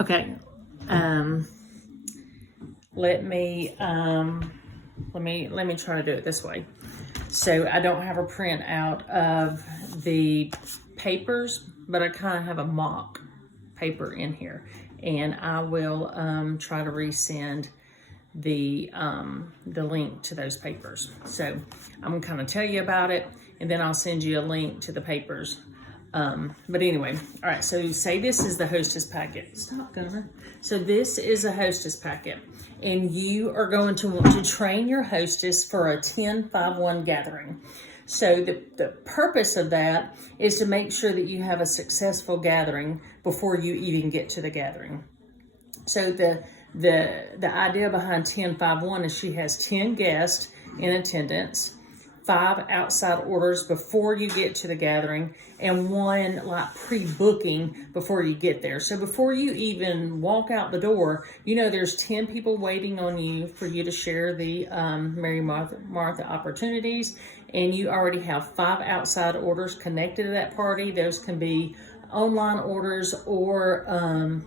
Okay. Let me try to do it this way. So I don't have a print out of the papers, but I kind of have a mock paper in here, and I will try to resend the link to those papers. So I'm gonna kind of tell you about it, and then I'll send you a link to the papers. But anyway, all right, so say this is the Hostess packet. Stop, Gunner. So this is a Hostess packet, and you are going to want to train your hostess for a 10-5-1 gathering. So the purpose of that is to make sure that you have a successful gathering before you even get to the gathering. So the idea behind 10-5-1 is she has 10 guests in attendance, 5 outside orders before you get to the gathering, and 1 like pre-booking before you get there. So before you even walk out the door, you know there's 10 people waiting on you for you to share the Mary Martha opportunities, and you already have 5 outside orders connected to that party. Those can be online orders or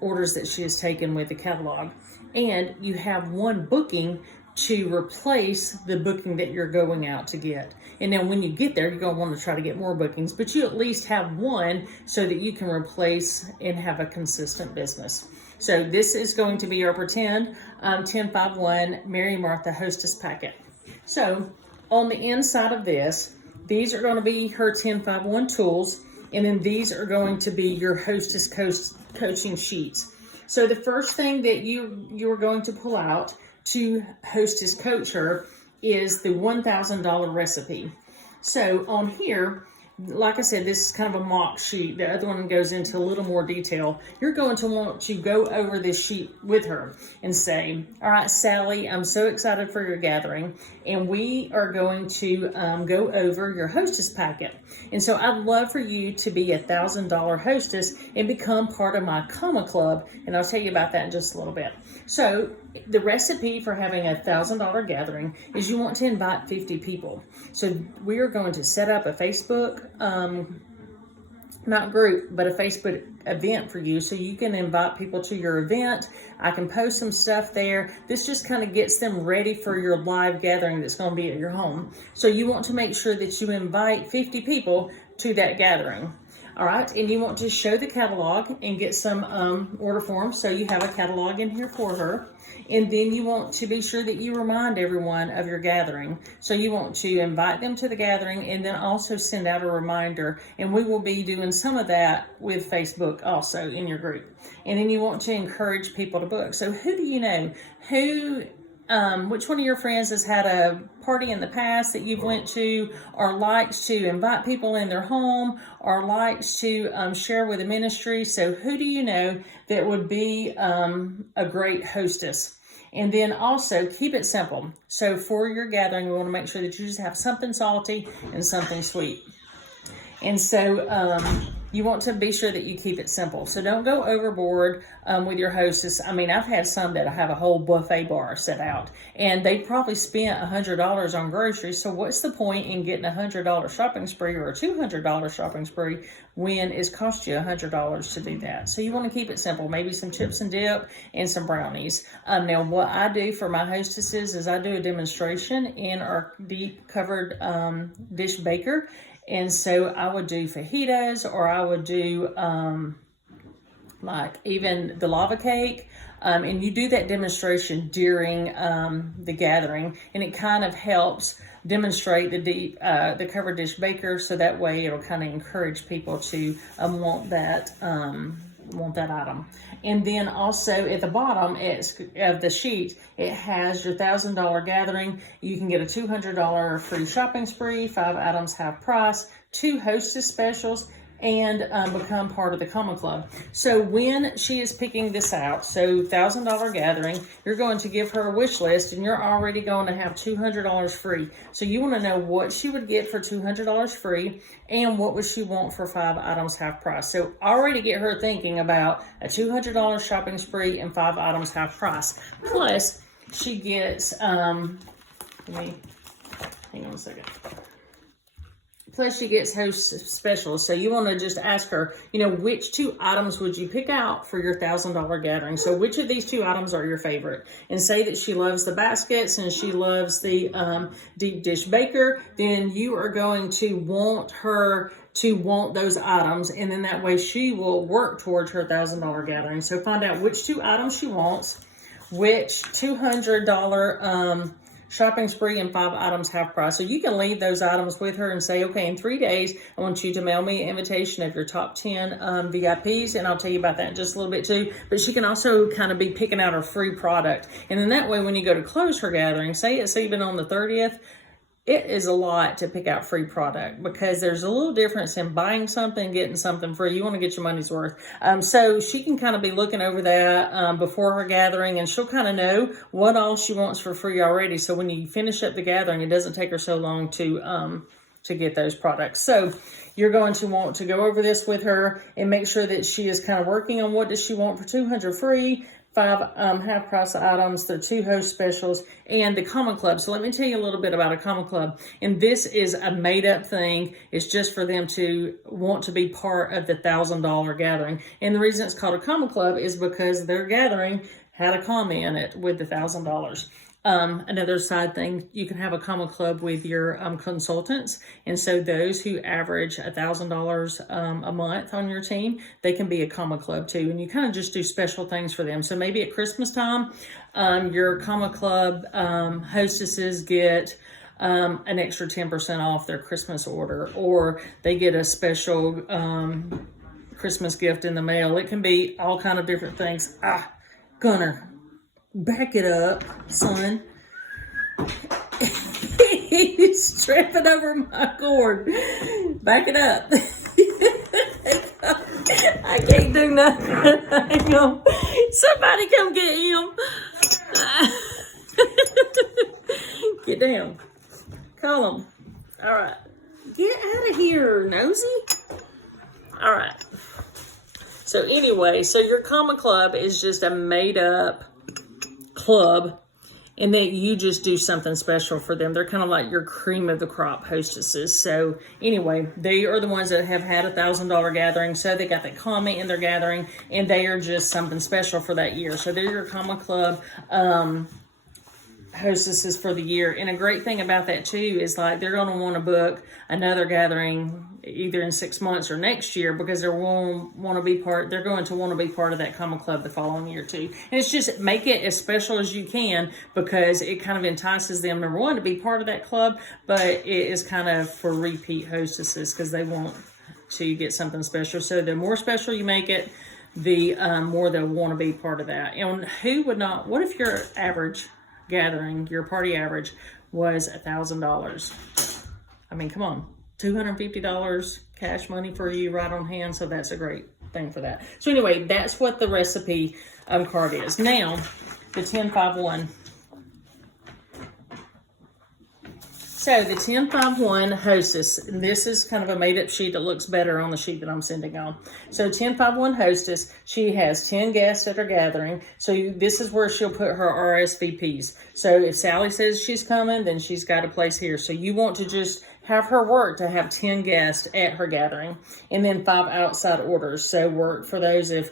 orders that she has taken with the catalog. And you have 1 booking to replace the booking that you're going out to get. And then when you get there, you're gonna want to try to get more bookings, but you at least have 1 so that you can replace and have a consistent business. So this is going to be our pretend 10-5-1 Mary Martha Hostess packet. So on the inside of this, these are going to be her 10-5-1 tools, and then these are going to be your Hostess Coaching sheets. So the first thing that you're going to pull out to Hostess Coach her is the $1,000 recipe. So on here, like I said, this is kind of a mock sheet. The other one goes into a little more detail. You're going to want to go over this sheet with her and say, all right, Sally, I'm so excited for your gathering, and we are going to go over your hostess packet. And so I'd love for you to be a $1,000 hostess and become part of my Comma Club, and I'll tell you about that in just a little bit. So the recipe for having a $1,000 gathering is you want to invite 50 people. So we are going to set up a Facebook, not group, but a Facebook event for you so you can invite people to your event. I can post some stuff there. This just kind of gets them ready for your live gathering that's going to be at your home. So you want to make sure that you invite 50 people to that gathering. All right, and you want to show the catalog and get some order forms, so you have a catalog in here for her. And then you want to be sure that you remind everyone of your gathering. So you want to invite them to the gathering and then also send out a reminder. And we will be doing some of that with Facebook also in your group. And then you want to encourage people to book. So who do you know? Which one of your friends has had a party in the past that you've went to, or likes to invite people in their home, or likes to share with a ministry? So who do you know that would be a great hostess? And then also keep it simple. So for your gathering, we want to make sure that you just have something salty and something sweet. And so you want to be sure that you keep it simple. So don't go overboard with your hostess. I mean, I've had some that have a whole buffet bar set out, and they probably spent $100 on groceries. So what's the point in getting a $100 shopping spree or a $200 shopping spree when it's cost you $100 to do that? So you want to keep it simple. Maybe some chips and dip and some brownies. Now, what I do for my hostesses is I do a demonstration in our deep covered dish baker. And so I would do fajitas, or I would do like even the lava cake. And you do that demonstration during the gathering, and it kind of helps demonstrate the covered dish baker. So that way it'll kind of encourage people to want that item. And then also at the bottom of the sheet, it has your $1,000 gathering. You can get a $200 free shopping spree, 5 items half price, 2 hostess specials, and become part of the Comma Club. So when she is picking this out, so $1,000 gathering, you're going to give her a wish list, and you're already going to have $200 free. So you want to know what she would get for $200 free, and what would she want for 5 items half price. So already get her thinking about a $200 shopping spree and 5 items half price. Plus, she gets, hang on a second. Plus, she gets host specials. So you want to just ask her, you know, which 2 items would you pick out for your $1,000 gathering? So which of these 2 items are your favorite? And say that she loves the baskets and she loves the deep dish baker, then you are going to want her to want those items, and then that way she will work towards her $1,000 gathering. So find out which 2 items she wants, which $200 shopping spree, and 5 items half price. So you can leave those items with her and say, okay, in 3 days, I want you to mail me an invitation of your top 10 VIPs, and I'll tell you about that in just a little bit too. But she can also kind of be picking out her free product. And then that way, when you go to close her gathering, say it's even on the 30th, it is a lot to pick out free product because there's a little difference in buying something, getting something free. You want to get your money's worth. So she can kind of be looking over that before her gathering, and she'll kind of know what all she wants for free already. So when you finish up the gathering, it doesn't take her so long to get those products. So you're going to want to go over this with her and make sure that she is kind of working on what does she want for $200 free, 5 half price items, the 2 host specials, and the common club. So let me tell you a little bit about a common club. And this is a made up thing. It's just for them to want to be part of the $1,000 gathering. And the reason it's called a common club is because their gathering had a comma in it with the $1,000. Another side thing, you can have a common club with your consultants. And so those who average $1,000 a month on your team, they can be a common club too. And you kind of just do special things for them. So maybe at Christmas time, your common club hostesses get an extra 10% off their Christmas order, or they get a special Christmas gift in the mail. It can be all kind of different things. Gunner, back it up, son. He's tripping over my cord. Back it up. I can't do nothing. Hang on. Somebody come get him. Get down. Call him. All right. Get out of here, nosy. All right. So anyway, so your common club is just a made up club, and that you just do something special for them. They're kind of like your cream of the crop hostesses. So anyway, they are the ones that have had $1,000 gathering. So they got that comment in their gathering, and they are just something special for that year. So they're your common club hostesses for the year. And a great thing about that too is like they're going to want to book another gathering either in 6 months or next year because they're going to want to be part of that common club the following year too. And it's just make it as special as you can because it kind of entices them, number one, to be part of that club, but it is kind of for repeat hostesses because they want to get something special. So the more special you make it, the more they'll want to be part of that. And who would not, what if your average gathering, your party average was $1,000? I mean, come on, $250 cash money for you right on hand. So that's a great thing for that. So anyway, that's what the recipe card is. Now, the 10-5-1. So the 10-5-1 hostess, and this is kind of a made up sheet that looks better on the sheet that I'm sending on. So 10-5-1 hostess, she has 10 guests at her gathering. So this is where she'll put her RSVPs. So if Sally says she's coming, then she's got a place here. So you want to just have her work to have 10 guests at her gathering, and then 5 outside orders. So work for those. If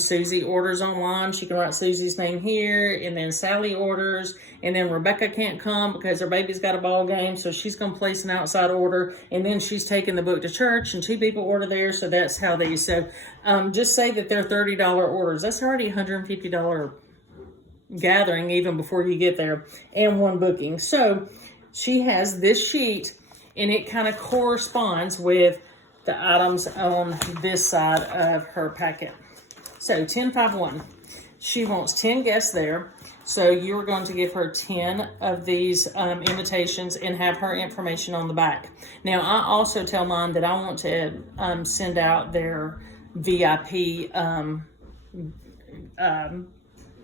Susie orders online, she can write Susie's name here, and then Sally orders, and then Rebecca can't come because her baby's got a ball game, so she's going to place an outside order, and then she's taking the book to church, and 2 people order there, so that's how these. So just say that they're $30 orders. That's already $150 gathering even before you get there, and 1 booking. So she has this sheet, and it kind of corresponds with the items on this side of her packet. So 10-5-1, she wants 10 guests there. So you're going to give her 10 of these invitations and have her information on the back. Now, I also tell mine that I want to send out their VIP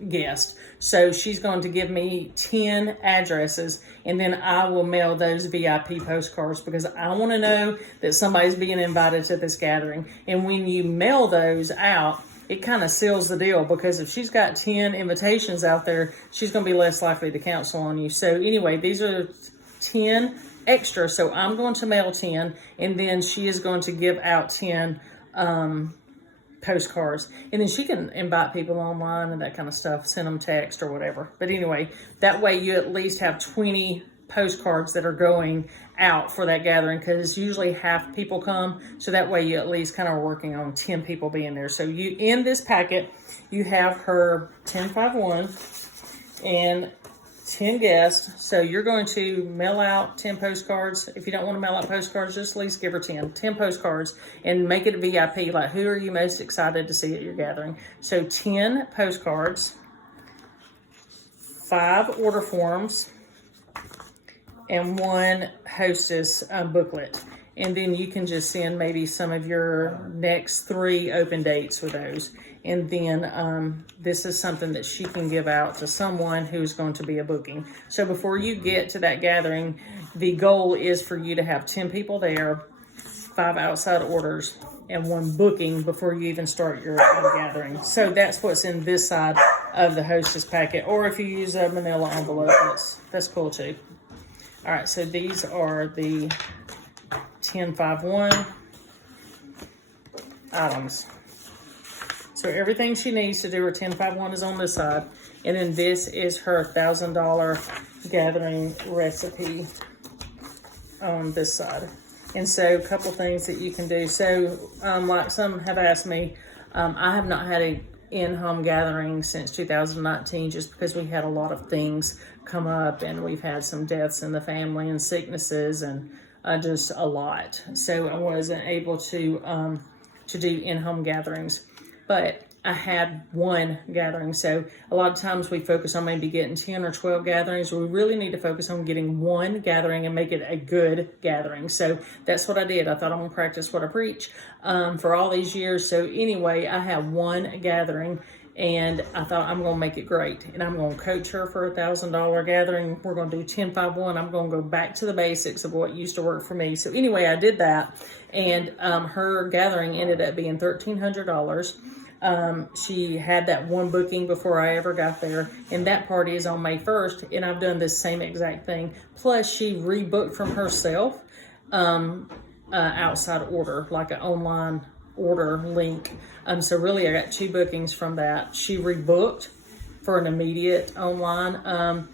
guest. So she's going to give me 10 addresses, and then I will mail those VIP postcards because I want to know that somebody's being invited to this gathering. And when you mail those out, it kind of seals the deal because if she's got 10 invitations out there, she's going to be less likely to cancel on you. So anyway, these are 10 extra. So I'm going to mail 10, and then she is going to give out 10 postcards, and then she can invite people online and that kind of stuff, send them text or whatever. But anyway, that way you at least have 20 postcards that are going out for that gathering, because usually half people come, so that way you at least kind of working on 10 people being there. So you, in this packet, you have her 1051 and 10 guests. So you're going to mail out 10 postcards. If you don't want to mail out postcards, just at least give her 10 postcards and make it a VIP. Like, who are you most excited to see at your gathering? So 10 postcards, 5 order forms, and 1 hostess booklet. And then you can just send maybe some of your next 3 open dates for those. And then this is something that she can give out to someone who's going to be a booking. So before you get to that gathering, the goal is for you to have 10 people there, 5 outside orders, and 1 booking before you even start your gathering. So that's what's in this side of the hostess packet. Or if you use a manila envelope, that's cool too. All right, so these are the 1051 items. So everything she needs to do her 1051 is on this side. And then this is her $1,000 gathering recipe on this side. And so a couple things that you can do. So like some have asked me, I have not had a in-home gathering since 2019, just because we had a lot of things come up, and we've had some deaths in the family and sicknesses, and just a lot. So I wasn't able to do in-home gatherings, but I had 1 gathering. So a lot of times we focus on maybe getting 10 or 12 gatherings. We really need to focus on getting 1 gathering and make it a good gathering. So that's what I did. I thought I'm gonna practice what I preach for all these years. So anyway, I have 1 gathering, and I thought I'm gonna make it great. And I'm gonna coach her for a $1,000 gathering. We're gonna do 1051. I'm gonna go back to the basics of what used to work for me. So anyway, I did that, and her gathering ended up being $1,300. She had that 1 booking before I ever got there, and that party is on May 1st, and I've done this same exact thing. Plus, she rebooked from herself outside order, like an online order link. So really, I got 2 bookings from that. She rebooked for an immediate online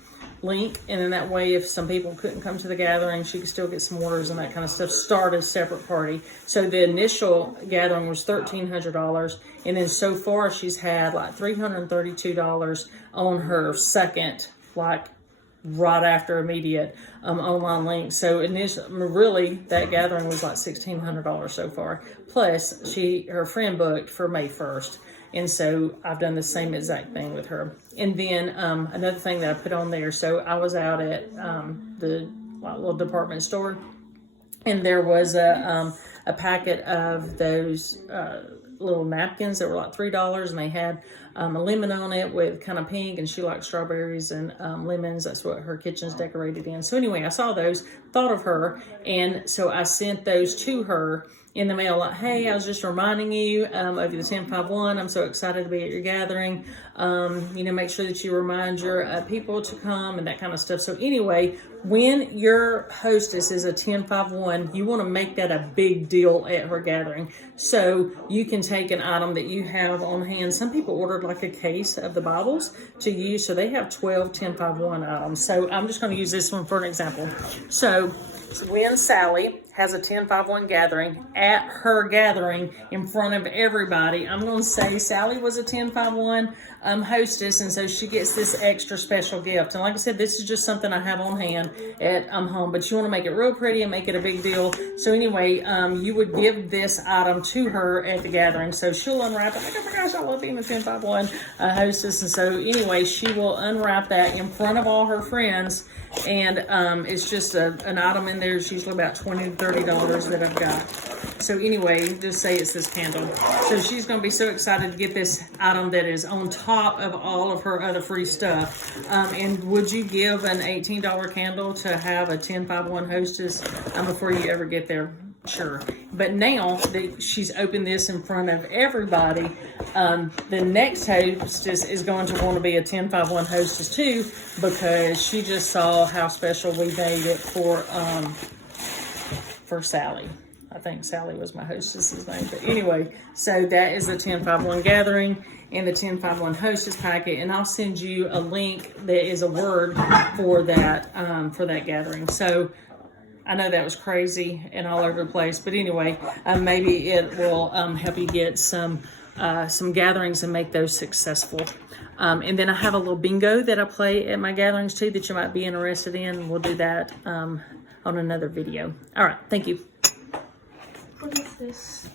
link, and then that way, if some people couldn't come to the gathering, she could still get some orders and that kind of stuff. Start a separate party. So the initial gathering was $1,300, and then so far she's had like $332 on her second, like right after immediate online link. So really that gathering was like $1,600 so far. Plus her friend booked for May 1st. And so I've done the same exact thing with her. And then another thing that I put on there, so I was out at the little department store, and there was a packet of those little napkins that were like $3, and they had a lemon on it with kind of pink, and she likes strawberries and lemons. That's what her kitchen's decorated in. So anyway, I saw those, thought of her, and so I sent those to her in the mail, like, hey, I was just reminding you of the 1051. I'm so excited to be at your gathering. Make sure that you remind your people to come and that kind of stuff. So anyway, when your hostess is a 1051, you want to make that a big deal at her gathering. So you can take an item that you have on hand. Some people ordered like a case of the Bibles to use, so they have 12 1051 items. So I'm just going to use this one for an example. So when Sally has a 1051 gathering, at her gathering in front of everybody, I'm going to say Sally was a 1051 hostess, and so she gets this extra special gift. And like I said, this is just something I have on hand at home, but you want to make it real pretty and make it a big deal. So anyway, you would give this item to her at the gathering. So she'll unwrap it. Like, oh my gosh, I love being a 1051 hostess. And so anyway, she will unwrap that in front of all her friends, and it's just an item in there. It's usually about $20 to $30 that I've got. So anyway, just say it's this candle. So she's going to be so excited to get this item that is on top of all of her other free stuff. And would you give an $18 candle to have a 1051 hostess before you ever get there? sure. But now that she's opened this in front of everybody, the next hostess is going to want to be a 1051 hostess too, because she just saw how special we made it for Sally. I think Sally was my hostess's name. But anyway, so that is the 1051 gathering and the 1051 hostess packet, and I'll send you a link that is a word for that gathering. So I know that was crazy and all over the place, but anyway, maybe it will help you get some gatherings and make those successful. And then I have a little bingo that I play at my gatherings too that you might be interested in. We'll do that on another video. All right, thank you. What is this?